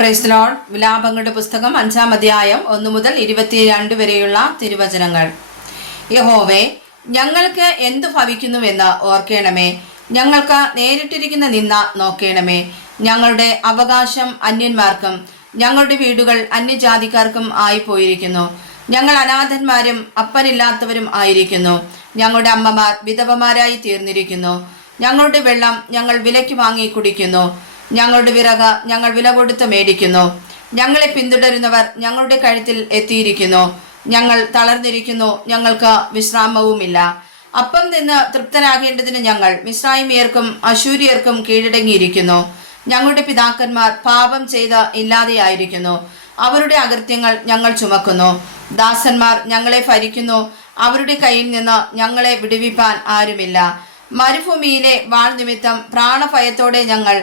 Praise the Lord. വിലാപങ്ങളുടെ പുസ്തകം 5-ാം അധ്യായം 1 മുതൽ 22 വരെയുള്ള തിരുവചനങ്ങൾ. യഹോവേ, ഞങ്ങൾക്ക് എന്തു ഭവിക്കുന്നുവെന്ന് ഓർക്കണമേ. ഞങ്ങൾക്ക് നേരിട്ടിരിക്കുന്ന നിന്ന നോക്കണമേ. ഞങ്ങളുടെ അവകാശം അന്യന്മാർക്കും ഞങ്ങളുടെ വീടുകൾ അന്യജാതിക്കാർക്കും ആയിപ്പോയിരിക്കുന്നു. ഞങ്ങൾ അനാഥന്മാരും അപ്പനില്ലാത്തവരും ആയിരിക്കുന്നു. ഞങ്ങളുടെ അമ്മമാർ വിധവമാരായി തീർന്നിരിക്കുന്നു. ഞങ്ങളുടെ വെള്ളം ഞങ്ങൾ വിലയ്ക്ക് വാങ്ങി കുടിക്കുന്നു. ഞങ്ങളുടെ വിറക് ഞങ്ങൾ വില കൊടുത്ത് മേടിക്കുന്നു. ഞങ്ങളെ പിന്തുടരുന്നവർ ഞങ്ങളുടെ കഴുത്തിൽ എത്തിയിരിക്കുന്നു. ഞങ്ങൾ തളർന്നിരിക്കുന്നു, ഞങ്ങൾക്ക് വിശ്രാമവുമില്ല. അപ്പം നിന്ന് തൃപ്തരാകേണ്ടതിന് ഞങ്ങൾ മിസ്രയീമ്യർക്കും അശൂര്യർക്കും കീഴടങ്ങിയിരിക്കുന്നു. ഞങ്ങളുടെ പിതാക്കന്മാർ പാപം ചെയ്ത് ഇല്ലാതെയായിരിക്കുന്നു. അവരുടെ അകൃത്യങ്ങൾ ഞങ്ങൾ ചുമക്കുന്നു. ദാസന്മാർ ഞങ്ങളെ ഭരിക്കുന്നു. അവരുടെ കയ്യിൽ നിന്ന് ഞങ്ങളെ വിടുവിപ്പാൻ ആരുമില്ല. മരുഭൂമിയിലെ വാൾ നിമിത്തം പ്രാണഭയത്തോടെ ഞങ്ങൾ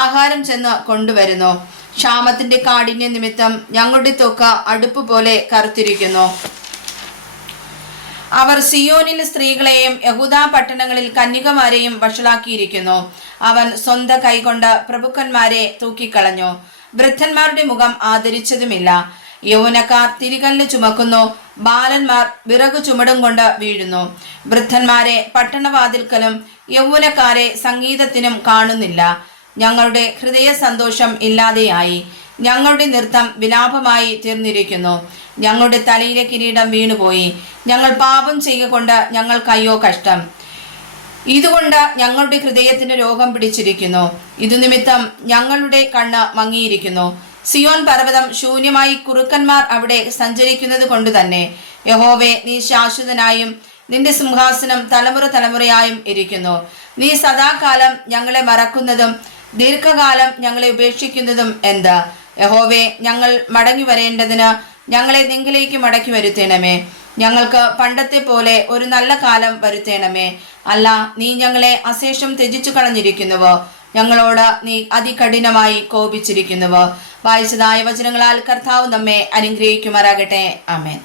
ആഹാരം ചെന്ന് കൊണ്ടുവരുന്നു. ക്ഷാമത്തിന്റെ കാഠിന്യ നിമിത്തം ഞങ്ങളുടെ ത്വക്ക് അടുപ്പ് പോലെ കറുത്തിരിക്കുന്നു. അവർ സിയോനിൽ സ്ത്രീകളെയും യഹൂദാ പട്ടണങ്ങളിൽ കന്യകമാരെയും വഷളാക്കിയിരിക്കുന്നു. അവൻ സ്വന്തം കൈകൊണ്ട് പ്രഭുക്കന്മാരെ തൂക്കിക്കളഞ്ഞു. വൃദ്ധന്മാരുടെ മുഖം ആദരിച്ചതുമില്ല. യൗവനക്കാർ തിരികല്ല് ചുമക്കുന്നു. ബാലന്മാർ വിറകു ചുമടും കൊണ്ട് വീഴുന്നു. വൃദ്ധന്മാരെ പട്ടണവാതിൽക്കലും യൗവനക്കാരെ സംഗീതത്തിനും കാണുന്നില്ല. ഞങ്ങളുടെ ഹൃദയ സന്തോഷം ഇല്ലാതെയായി. ഞങ്ങളുടെ നൃത്തം വിലാപമായി തീർന്നിരിക്കുന്നു. ഞങ്ങളുടെ തലയിലെ കിരീടം വീണുപോയി. ഞങ്ങൾ പാപം ചെയ്യുകൊണ്ട് ഞങ്ങൾക്കയ്യോ കഷ്ടം. ഇതുകൊണ്ട് ഞങ്ങളുടെ ഹൃദയത്തിന് രോഗം പിടിച്ചിരിക്കുന്നു. ഇതുനിമിത്തം ഞങ്ങളുടെ കണ്ണ് മങ്ങിയിരിക്കുന്നു. സിയോൻ പർവ്വതം ശൂന്യമായി കുറുക്കന്മാർ അവിടെ സഞ്ചരിക്കുന്നത് കൊണ്ട് തന്നെ. യഹോവേ, നീ ശാശ്വതനായും നിന്റെ സിംഹാസനം തലമുറ തലമുറയായും ഇരിക്കുന്നു. നീ സദാകാലം ഞങ്ങളെ മറക്കുന്നതും ദീർഘകാലം ഞങ്ങളെ ഉപേക്ഷിക്കുന്നതും എന്ത്? യഹോവേ, ഞങ്ങൾ മടങ്ങി വരേണ്ടതിന് ഞങ്ങളെ നിങ്കിലേക്ക് മടക്കി വരുത്തേണമേ. ഞങ്ങൾക്ക് പണ്ടത്തെ പോലെ ഒരു നല്ല കാലം വരുത്തേണമേ. അല്ല, നീ ഞങ്ങളെ അശേഷം ത്യജിച്ചു കളഞ്ഞിരിക്കുന്നുവോ? ഞങ്ങളോട് നീ അതികഠിനമായി കോപിച്ചിരിക്കുന്നുവോ? വായിച്ചതായ വചനങ്ങളാൽ കർത്താവ് നമ്മെ അനുഗ്രഹിക്കുമാറാകട്ടെ. ആമേൻ.